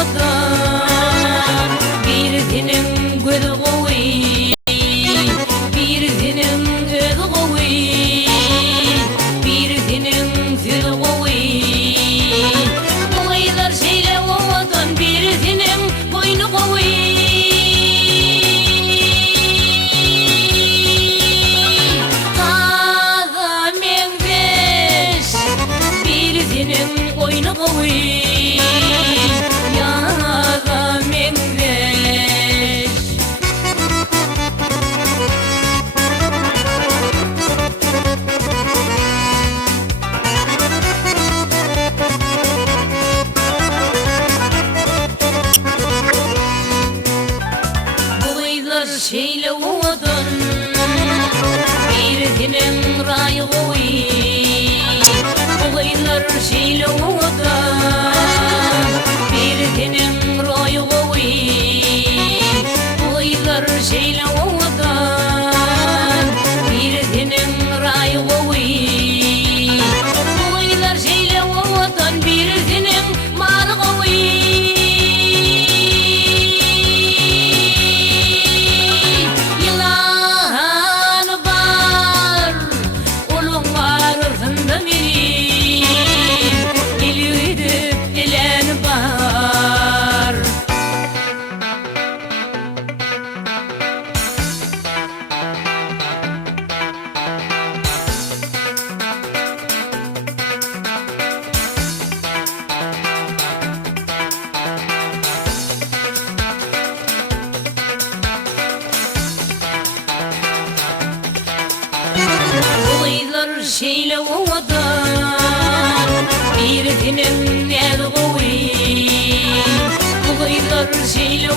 odan birinin gözü kovi birinin gözü kovi birinin gözü kovi koylar şeyle odan birinin boynu kovi taza mengbeş birinin boynu kovi şeyle odan birinin rayı kovi koylar şeyle odan birinin rayı kovi koylar şeyle odan birinin rayı kovi koylar şeyle odan birinin mal kovi şeyle odan birinin el kovi koylar şeyle